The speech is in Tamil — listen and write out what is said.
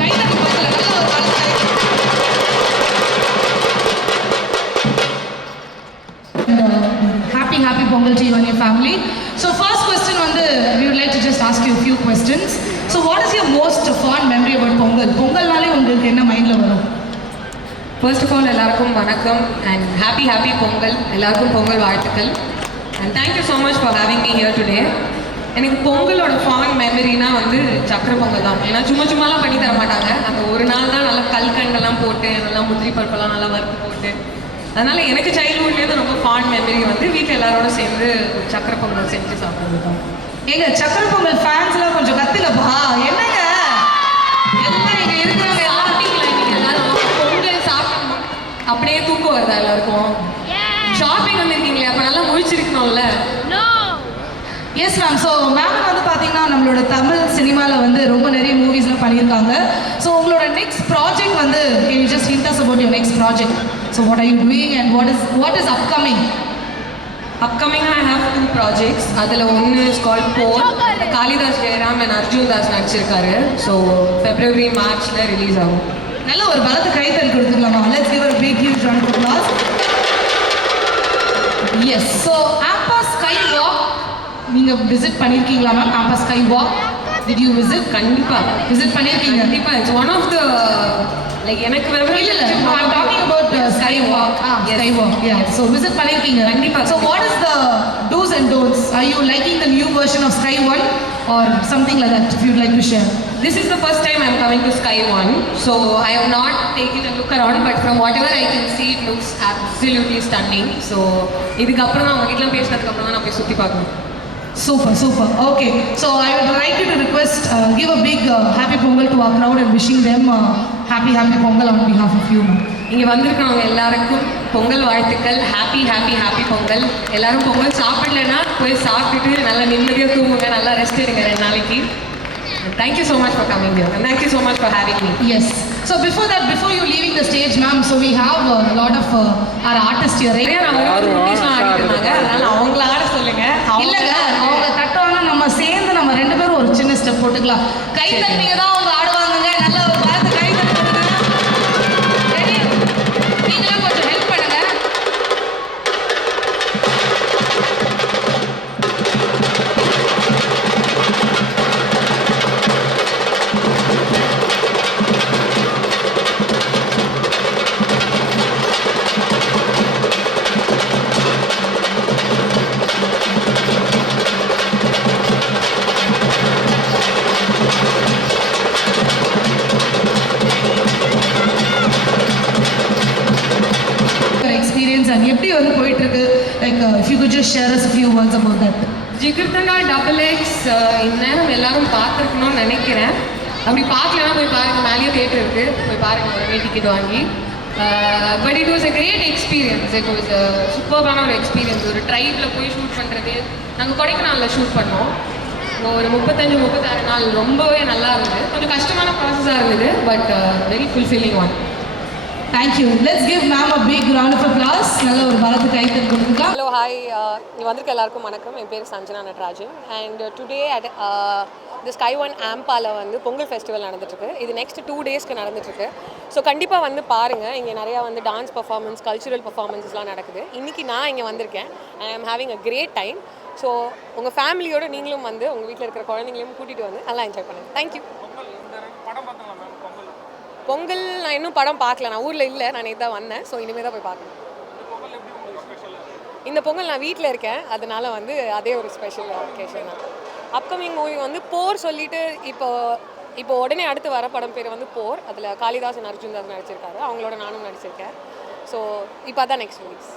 கை தட்டி பார்க்கல. நல்ல ஒரு பலத்த happy Pongal to you and your family. So first question we would like to just ask you a few questions. So what is your most fond memory about Pongal? Pongalnale உங்களுக்கு என்ன மைண்ட்ல வரும்? First of all எல்லாருக்கும் வணக்கம் and happy Pongal. எல்லாருக்கும் பொங்கல் வாழ்த்துக்கள். And thank you so much for having me here today. எனக்கு பொங்கலோட ஃபாண்ட் மெமரினா சக்கரை பொங்கல் தான். ஏன்னா சும்மாலாம் பண்ணி தர மாட்டாங்க. அந்த ஒரு நாள் தான் நல்லா கல்கண்டெல்லாம் போட்டு நல்லா முந்திரி பருப்பெல்லாம் நல்லா வறுத்து போட்டு, அதனால எனக்கு சைல்ட்ஹுட்லேருந்து ரொம்ப ஃபாண்ட் மெமரி வீட்டில் எல்லாரோட சேர்ந்து சக்கரை பொங்கல் செஞ்சு சாப்பிட்றது தான். எங்க சக்கரை பொங்கல் ஃபேன்ஸ்லாம் கொஞ்சம் கத்துங்கப்பா. என்னங்க எல்லாம் இங்க இருக்கிறவங்க சாப்பிட்டீங்களா? நீங்கள் எல்லாரும் பொங்கல் சாப்பிடணும் அப்படியே தூக்கம் வருதா எல்லாருக்கும்? ஷாப்பிங் வந்திருக்கீங்களே, அப்போ நல்லா முழிச்சிருக்கணும்ல. Yes ma'am. ஸோ மேம் பார்த்தீங்கன்னா நம்மளோட தமிழ் சினிமாவில் ரொம்ப நிறைய மூவிஸ்லாம் பண்ணியிருக்காங்க. ஸோ உங்களோட next project can you just hint us about your next project? So what are you doing and what is upcoming? Upcoming I have 2 projects. அதில் ஒன்று is called Por. Kalidas Jayaram and Arjun Das நடிச்சிருக்காரு. ஸோ February Marchல ரிலீஸ் ஆகும். நல்ல ஒரு பலத்தை கைத்தறி கொடுத்துக்கலாமா? Let's give a big huge round of applause. Yes. So Ampa Skywalk நீங்க விசிட் பண்ணிருக்கீங்களா ma'am? Ampa Skywalk did you visit? கண்டிப்பா விசிட் பண்ணிருக்கீங்க. கண்டிப்பா it's one of the like எனக்கு விவரம் இல்ல I'm talking about Skywalk. Skywalk. Yeah. So visit பண்ணிருக்கீங்க. கண்டிப்பா. So what is the do's and don'ts? Are you liking the new version of Sky 1 or something like that if you'd like to share? This is the first time I'm coming to Sky 1, so I have not taken a look around, but from whatever I can see, it looks absolutely stunning. So இதுக்கப்புறம் நான் உங்ககிட்ட பேசினதுக்கு அப்புறம் தான் நான் போய் சுற்றி பார்க்கணும். Super. Okay. So I would like you to request, give a big happy Pongal to our crowd and wishing them happy Pongal on behalf of you. இங்கே வந்திருக்கிறவங்க எல்லாருக்கும் பொங்கல் வாழ்த்துக்கள். ஹாப்பி பொங்கல். எல்லாரும் பொங்கல் சாப்பிடலன்னா போய் சாப்பிட்டுட்டு நல்லா நிம்மதியாக தூங்குங்க, நல்லா ரெஸ்ட் எடுங்க 2 நாளைக்கு. Thank you so much for coming here and thank you so much for having me. Yes. So before you leaving the stage ma'am, so we have a lot of our artists here. அதனால அவங்கள ஆட சொல்லுங்க. இல்லங்க அவங்க தட்டுவாங்க, நம்ம சேர்ந்து நம்ம 2 பேரும் ஒரு சின்ன ஸ்டெப் போட்டுக்கலாம். கை தட்டிங்க தான் அவங்க ஆடுவாங்கங்க. நல்ல ஒரு பார்த்து கை தட்டுங்க. ரெடி? நீங்களும் கொஞ்சம் ஹெல்ப் பண்ணுங்க. And எப்படி போயிட்டு இருக்கு? Like if you could just share us a few words about that. Jigarthanda XX இந்நேரம் எல்லாரும் பார்த்துருக்கணும்னு நினைக்கிறேன். அப்படி பார்க்கலன்னா போய் பாருங்கள், மேலேயே தியேட்டர் இருக்குது, போய் பாருங்கள் உடனே டிக்கெட் வாங்கி. But it was a great experience. It was சூப்பரான ஒரு எக்ஸ்பீரியன்ஸ். ஒரு ட்ரைவில் போய் ஷூட் பண்ணுறது. நாங்கள் கொடைக்கானலில் ஷூட் பண்ணோம். ஒரு 35-36 நாள் ரொம்பவே நல்லா இருந்தது. கொஞ்சம் கஷ்டமான ப்ராசஸாக இருந்தது, but very fulfilling one. Thank you. Let's give ma'am a big round of applause. நல்ல ஒரு பலத்தை கைத்தறி கொடுங்க. ஹலோ ஹாய், இங்கே வந்திருக்க எல்லாருக்கும் வணக்கம். என் பேர் Sanjana Natarajan. And today at the Sky 1 ஆம்பாவில் பொங்கல் ஃபெஸ்டிவல் நடந்துட்டுருக்கு. இது நெக்ஸ்ட் 2 டேஸ்க்கு நடந்துட்டுருக்கு. ஸோ கண்டிப்பாக பாருங்கள். இங்கே நிறையா டான்ஸ் பர்ஃபார்மன்ஸ், கல்ச்சுரல் பர்ஃபார்மன்ஸஸ்லாம் நடக்குது. இன்றைக்கி நான் இங்கே வந்திருக்கேன். I am having a great time. So உங்கள் ஃபேமிலியோடு நீங்களும் உங்கள் வீட்டில் இருக்கிற குழந்தைங்களையும் கூட்டிகிட்டு வந்து நல்லா என்ஜாய் பண்ணுங்கள். தேங்க்யூ. பொங்கல் நான் இன்னும் படம் பார்க்கல. நான் ஊரில் இல்லை, நான் நேற்று தான் வந்தேன். ஸோ இனிமேல் தான் போய் பார்க்கணும். இந்த பொங்கல் நான் வீட்டில் இருக்கேன், அதனால் அதே ஒரு ஸ்பெஷல் ஒகேஷன் தான். அப்கமிங் மூவி போர் சொல்லிட்டு இப்போ உடனே அடுத்து வர படம் பேர் போர். அதில் காளிதாஸ் அர்ஜுன் தாஸ் நடிச்சிருக்காரு. அவங்களோட நானும் நடிச்சிருக்கேன். ஸோ இப்போ அதான் நெக்ஸ்ட் ரிலீஸ்.